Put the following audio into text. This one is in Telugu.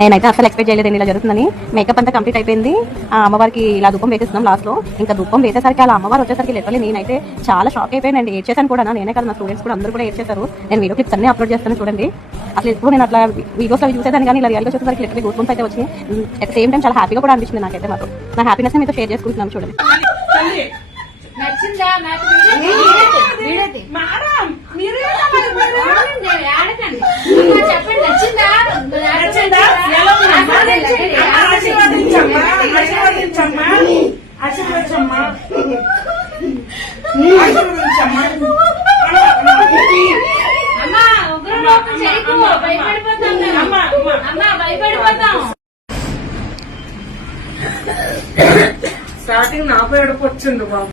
నేనైతే అసలు ఎక్స్పెక్ట్ చేయలేదు ఇలా జరుగుతుందని. మేకప్ అంతా కంప్లీట్ అయిపోయింది. ఆ అమ్మవారికి ఇలా ధూపం వేసేస్తున్నాం లాస్ట్లో. ఇంకా ధూపం వేసేసరికి అలా అమ్మవారు వచ్చేసరికి లెక్కలే నేనైతే చాలా షాక్ అయిపోయానండి. ఏడ్చేసాను కూడా. నేనే కదా నా స్టూడెంట్స్ కూడా అందరూ కూడా ఏడ్చేశారు. నేను వీడియో క్లిప్స్ అన్ని అప్లోడ్ చేస్తాను చూడండి. అసలు ఎప్పుడు నేను అట్లా వీడియోస్ అవి చూసేదాన్ని కానీ ఇలా రియల్గా చూసేసరికి లెక్కలే గూస్ అయితే వచ్చి అట్ సేమ్ టైం చాలా హ్యాపీగా కూడా అనిపించింది నాకైతే మాత్రం. నా హ్యాపీనెస్ మీతో షేర్ చేసుకుంటున్నాను చూడండి. నచ్చిందా? నాకు మీరు చెప్పండి. నచ్చిందా? ఆశీర్వదించమ్మా. ఆశీర్వదించమ్మా. అమ్మా ఉగ్రం లోపం చేయకు. భయపడిపోతాం మేము. అమ్మా, అమ్మా. అమ్మా భయపడిపోతాం. స్టార్టింగ్ నాకు ఏడుపు వచ్చింది బాబు.